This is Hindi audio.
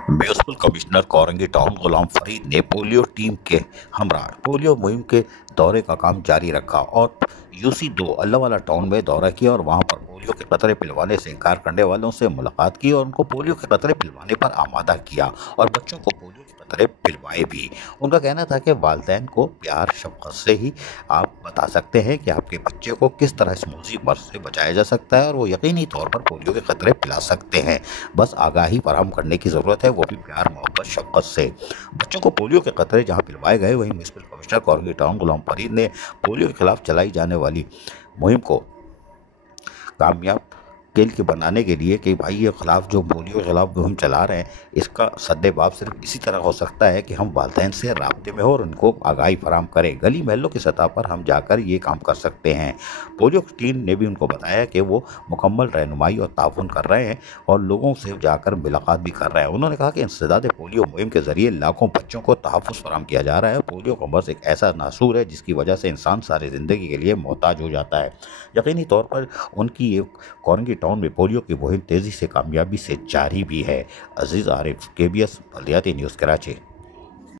Municipal commissioner Korangi town Ghulam Farid ने पोलियो टीम के हमरा पोलियो मुहिम के दौरे का काम जारी रखा और यूसी 2 अल्लाहवाला टाउन में दौरा किया और वहां पर पोलियो के कतरे पिलवाने से इनकार करने वालों से मुलाकात की और उनको पोलियो के कतरे पिलवाने पर आमादा किया और बच्चों को पोलियो के कतरे पिलवाए भी। उनका कहना था कि वालिदैन को प्यार शफ़क़त से ही आप बता सकते हैं कि आपके बच्चे को किस तरह इस मुसीबत से बचाया जा सकता है और वो यकीनी तौर पर पोलियो के कतरे पिला सकते हैं। बस आगाही फराहम करने की ज़रूरत है, वो भी प्यार मोहब्बत शफ़क़त से। बच्चों को पोलियो के कतरे जहाँ पिलवाए गए, वहीं municipal commissioner Korangi town Ghulam Farid ने पोलियो के खिलाफ चलाई जाने वाली मुहिम को कामयाब के बनाने के लिए कि भाई ये खिलाफ जो पोलियो के खिलाफ मुहिम चला रहे हैं, इसका सद्देबाब सिर्फ इसी तरह हो सकता है कि हम वालिदैन से राब्ते में हो और उनको आगाही फराहम करें। गली महलों की सतह पर हम जाकर ये काम कर सकते हैं। पोलियो की टीम ने भी उनको बताया कि वो मुकम्मल रहनुमाई और ताउन कर रहे हैं और लोगों से जाकर मुलाकात भी कर रहे हैं। उन्होंने कहा कि इंसदाद पोलियो मुहिम के ज़रिए लाखों बच्चों को तहफ़्फ़ुज़ फराहम किया जा रहा है। पोलियो का मर्ज़ एक ऐसा नासूर है जिसकी वजह से इंसान सारी ज़िंदगी के लिए मोहताज हो जाता है। यकीनी तौर पर उनकी ये कोरंगी टाउन में पोलियो की मुहिम तेज़ी से कामयाबी से जारी भी है। अजीज़ आरिफ, KBS बल्दियाती न्यूज़, कराची।